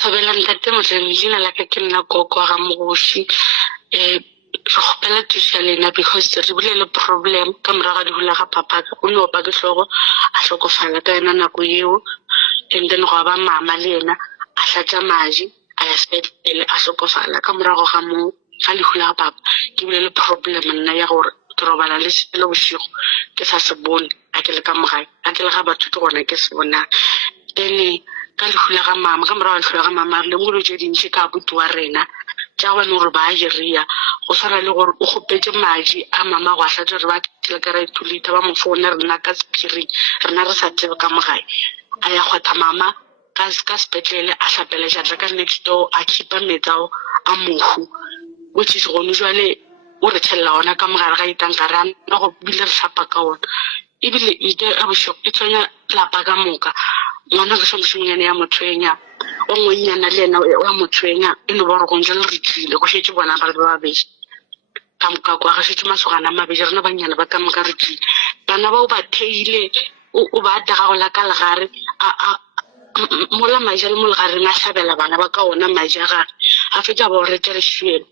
Thobelang ntate Modimo, leina la ka ke nna Koko ga Mogoshi. Re kgopela thuso ya lena because re bile le problem ka morago ga dihula ga papaka. O ne opa ke tlhogo a hlokofala ka yona nako eo, and then go ba mama le yena a hlatsa madi a ya sepetlele a hlokofala. Ka morago ga moo ga lehula ga papa ke bile le problem nna ya gore ke robala le sele bosigo ke sa se bone a ke le ka mogae a ke le ga batho ke gona ke se bonang. Then ka lehula ga mama, ka morago ga lehula ga mama re lengolo tse dintšhi ka abuti wa rena tša gone gore ba a jeria go tshwana le gore o kgopetse madi a mama go a hlatse re ba tile ka ra itulita ba mo foune rena ka sepiring rena re sa tsebe ka mogae a ya kgwatha mama ka sepetlele a hlapela jatla ka next door a khipa metsao a mohu which is gone jwale o re tšhelela ona ka mogare ga itankare a na go bile re hlapa ka ona ebile ite a bošoko e tshwenya lapa ka moka. Ngwana ke mošemonyane ya motshwenya o ngwenyana le ena wa motshwenya e no ba re gontse le re tlile go šetse bona ba le babedi ka moka kwa ga šetse masogana a mabedi rena banyana ba ka moka re tlile bana bao ba theile o ba daga go la ka legare mola maja le mo legareng a hlabela bana ba ka ona maja gare a fetša ba o retele šuelo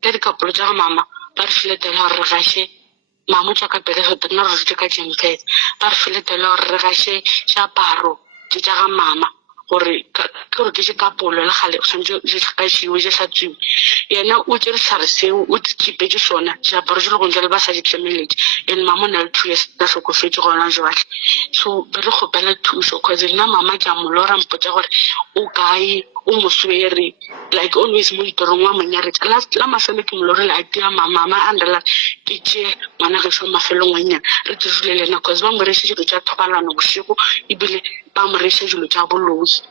ka dikapolo tša ga mama ba re filetela gore re gaše mama o tšwa ka pele gete nna re rute ka jenkete ba re filetela gore re gaše šaparo tše tša ga mama gore ke gore ke sekapolo le gale o tshwanetse se tlhakašiwe se hlatswiwe yena o tše dihlare seo o khipetše sona seaparo se le gontse le ba sa di tlemeletse and mama o na le 2 years a hlokofetse gona jwale so be re kgopela thuso cause nna mama ke a molora mpotsa gore o kae o moswere like always mo ditorong wa monyaretša la mafelo ke molorele a tia mama andela ke tšee ngwana geso mafelong wanyana re dirile le ena cause ba mo reše dilo tša thobalano bosigo ebile ba mo reše dilo tša boloi.